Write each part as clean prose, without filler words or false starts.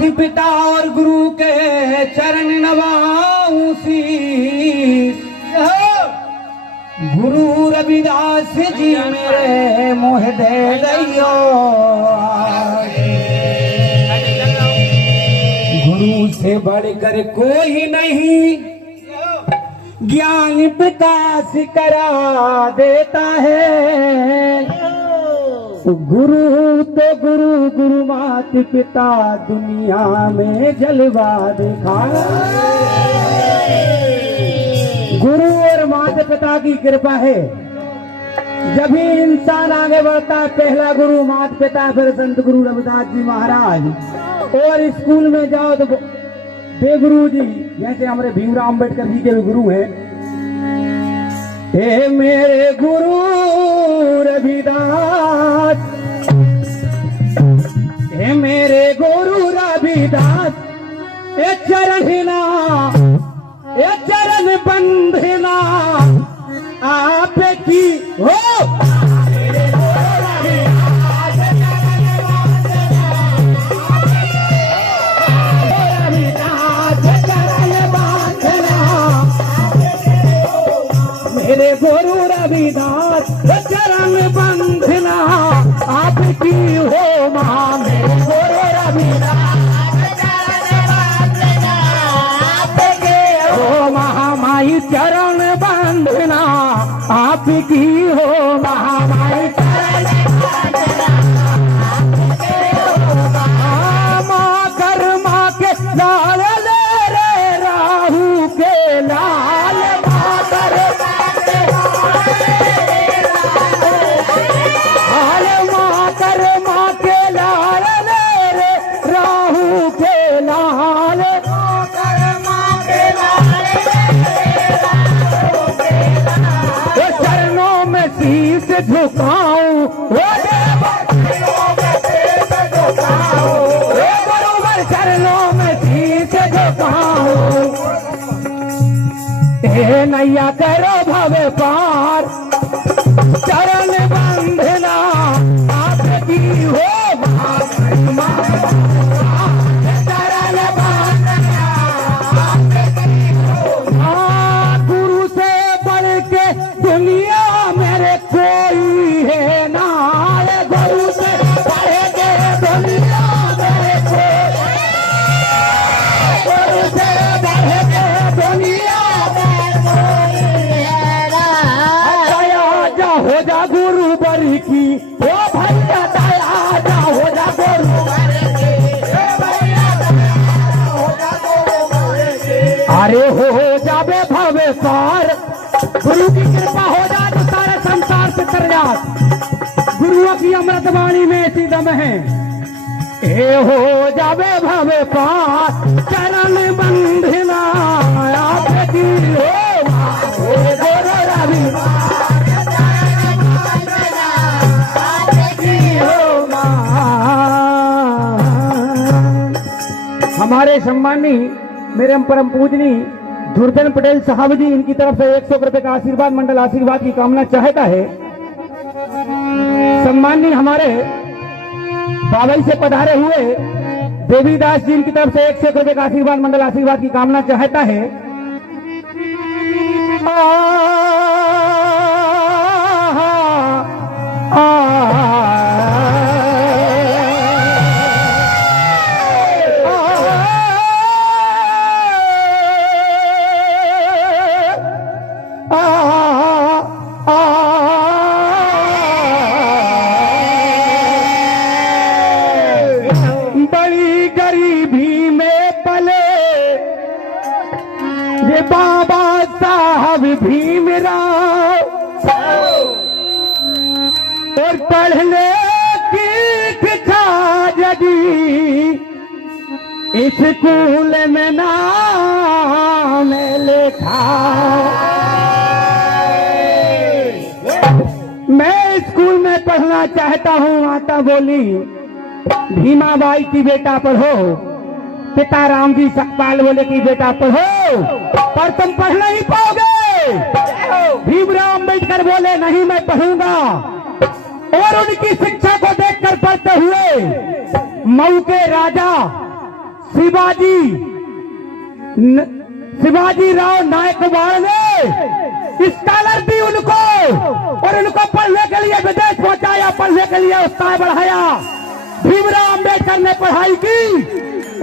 माता पिता और गुरु के चरण नवाऊं शीश। गुरु रविदास जी मेरे मोह दे दैयो। गुरु से बढ़कर कोई नहीं ज्ञान विकास करा देता है। गुरु तो गुरु गुरु माता पिता दुनिया में जलवा दिखा। गुरु और माता पिता की कृपा है जब भी इंसान आगे बढ़ता है। पहला गुरु माता पिता, फिर संत गुरु रविदास जी महाराज। और स्कूल में जाओ तो बेगुरु जी, जैसे हमारे भीमराव अम्बेडकर जी के भी गुरु हैं। हे मेरे गुरु रविदास, हे मेरे गुरु रविदास, ए चरणना ए चरण बंधना आप की हो। मेरे गुरु रविदास चरण बंधना आपकी हो मां। मेरे गुरु रविदास हो महामाई चरण बंधना आपकी हो। महामाई चरण माँ कर्मा के लाल रे राहु के लाल। झुकाऊं बरोबर चरणों में शीश झुकाऊं। हे नैया करो भव पार चरण बंधना आपकी हो। चरण बंधना आपकी हो। गुरु से बढ़ के दुनिया मेरे कोई है ना। गुरु से बढ़ के दुनिया मेरे कोई, गुरु से बढ़ के दुनिया मेरे कोई है ना। दया जा हो जा गुरु बरी की ओ भैया, दया जा हो जा गुरु बरी की भैया, हो जा गुरु बरी की। अरे हो जावे भवे पार, गुरु की कृपा हो जाए तो सारे संसार से तर जात। गुरुओं की अमृत वाणी में ऐसी दम है। हे हो जावे भवे पार चरण बंधना आपकी हो। गुरु रविदास चरण बंधना आपकी हो। हमारे सम्मानी मेरे परम पूजनी दुर्जन पटेल साहब जी, इनकी तरफ से 100 रुपए का आशीर्वाद मंडल आशीर्वाद की कामना चाहता है। सम्माननीय हमारे बाबई से पधारे हुए देवीदास जी, इनकी तरफ से 100 रुपए का आशीर्वाद मंडल आशीर्वाद की कामना चाहता है। बाबा साहब भीमराव और पढ़ने की इच्छा जगी, स्कूल में नाम लिखा। मैं स्कूल में पढ़ना चाहता हूँ। माता बोली भीमाबाई की बेटा पढ़ो। पिता राम जी सकपाल बोले कि बेटा पढ़ो, पर तुम पढ़ नहीं पाओगे। भीमराव अम्बेडकर बोले नहीं मैं पढ़ूंगा। और उनकी शिक्षा को देखकर पढ़ते हुए मऊ के राजा शिवाजी राव नायकवाड़ ने स्कॉलर दी उनको और उनको पढ़ने के लिए विदेश पहुंचाया, पढ़ने के लिए उत्साह बढ़ाया। भीमराव अंबेडकर ने पढ़ाई की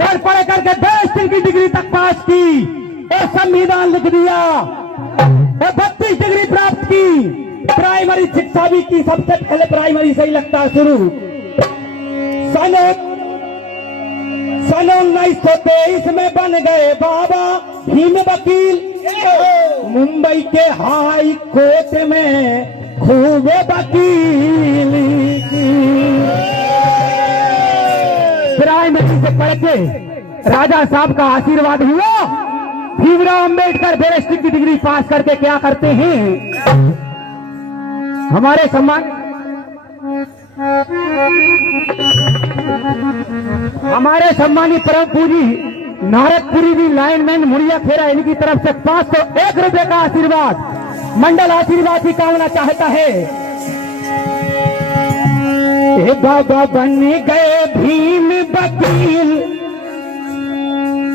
और पढ़ करके 10 की डिग्री तक पास की और संविधान लिख दिया और 32 डिग्री प्राप्त की। प्राइमरी शिक्षा भी की, सबसे पहले प्राइमरी से ही लगता है शुरू। सन 1923 में बन गए बाबा भीम वकील, मुंबई के हाई कोर्ट में खूब वकीली की। प्राइमरी से पढ़ के राजा साहब का आशीर्वाद हुआ। भीमराव अंबेडकर बैरिस्टर की डिग्री पास करके क्या करते हैं, हमारे सम्मानित परम पूजी नारदपुरी भी लाइनमैन मुड़िया खेरा, इनकी तरफ से 501 रुपए का आशीर्वाद, मंडल आशीर्वाद की कामना चाहता है। ए बाबा बन गए भीम वकील,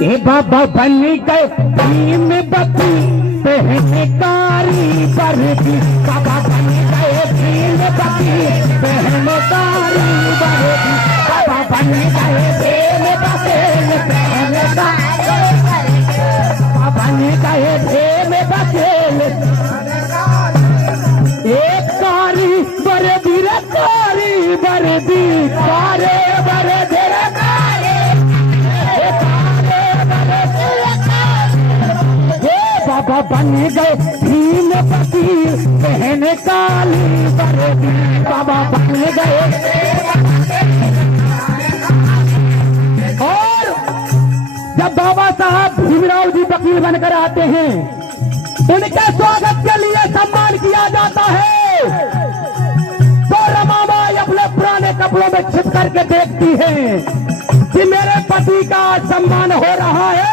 ए बाबा बन गए भीम वकील, पहनकारी वर्दी, बाबा बन गए भीम वकील, पहनकारी वर्दी, बाबा बन गए भीम वकील, पहनकारी, बाबा बन गए भीम वकील, एक कारी वर्दी, कारी वर्दी, कारे वर्दी, बाबा बन गए भीम वकील, पहन काली वर्दी, बाबा बन गए। और जब बाबा साहब भीमराव जी वकील बनकर आते हैं, उनके स्वागत के लिए सम्मान किया जाता है, तो रमाबाई अपने पुराने कपड़ों में छिप करके देखती है कि मेरे पति का सम्मान हो रहा है।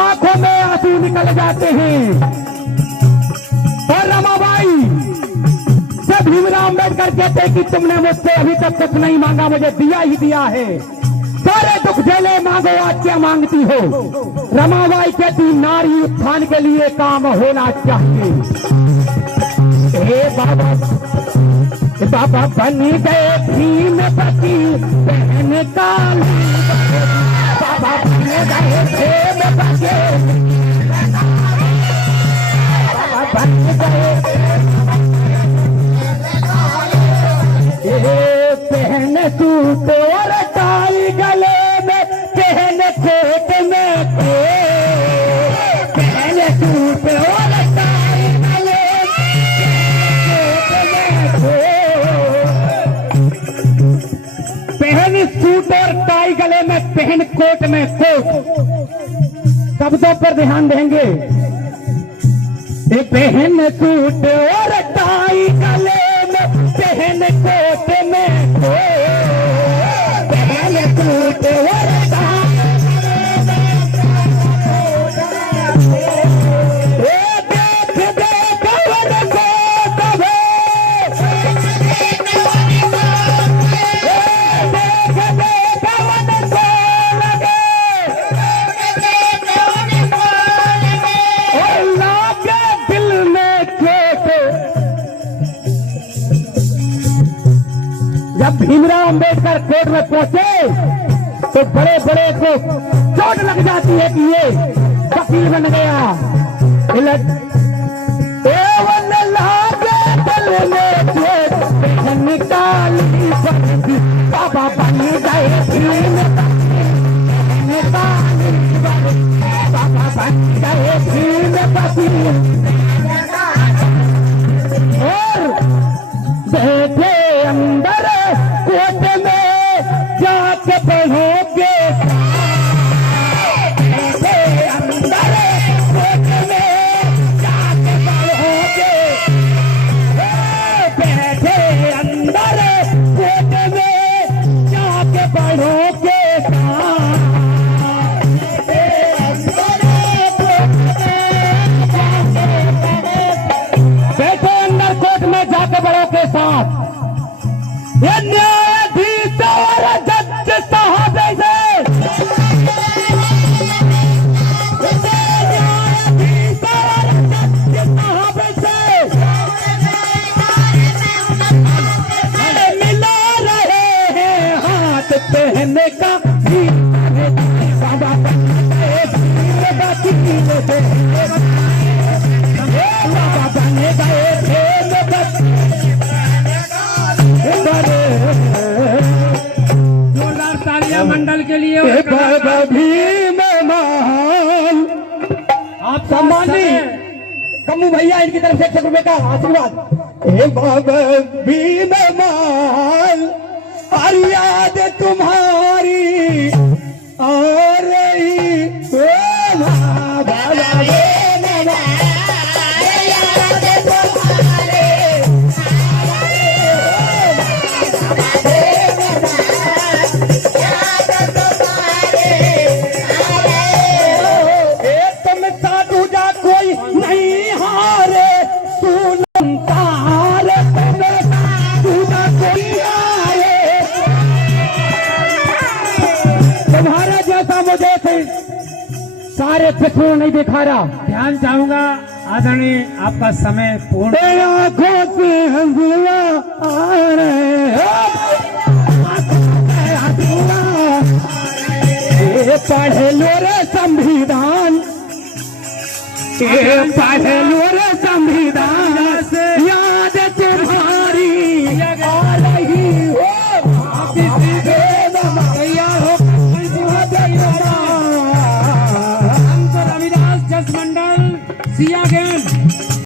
आंखों में आंसू निकल जाते हैं और रमाबाई से भीमराव अम्बेडकर कहते कि तुमने मुझसे अभी तक कुछ नहीं मांगा, मुझे दिया ही दिया है, सारे दुख झेले, मांगो आज क्या मांगती हो। रमाबाई कहती नारी उत्थान के लिए काम होना चाहिए। हे बाबा, बाबा बन गए भीम वकील, बहन काली, बाबा बन गए भीम वकील, बाबा बन गए। पहन सूट और टाई गले में, पहन कोट में, पहन सूट और टाई गले में, पहन सूट और टाई गले में, पहन कोट में कोट। शब्दों पर ध्यान देंगे। पहन सूट और टाई गले में, पहन कोट में कोट, पहन सूट और टाई जब भीमराव अंबेडकर कोर्ट में पहुंचे तो बड़े बड़े को चोट लग जाती है कि ये वकील बन गया। निकाली बाबा बन गए भीम, बाबा बन गए भीम वकील। और बैठे अंदर कोर्ट में जाके पढ़ोगे, बैठे अंदर कोर्ट में जाके पढ़ोगे, बैठे अंदर कोर्ट में जाके पढ़ोगे। कहने का भी बाबा बने गए वकील थे, बाबा बने गए थे जोरदार तालियां मंडल के लिए। भीम महान आप सम्मानित कम्मू भैया, इनकी तरफ से 100 रुपए का आशीर्वाद। हे बाबा भीम महान, और याद तुम्हारी आ रही, ओ बाबा भीम महान, याद तुम्हारी तुम साधु जा कोई नहीं हारे, सुनतार तुम साधु जा कोई हारे, तुम्हारा जैसा मुझे सारे पृथ्वी नहीं दिखा रहा। ध्यान चाहूंगा आदरणीय, आपका समय पूर्ण। आंखों से हंसुआ आ रहे, पढ़े लो रे संविधान, पढ़ लो रे संविधान, याद तुम्हारी आ रही हो, तैयार हो रविदास जस मंडल सिया गेंद।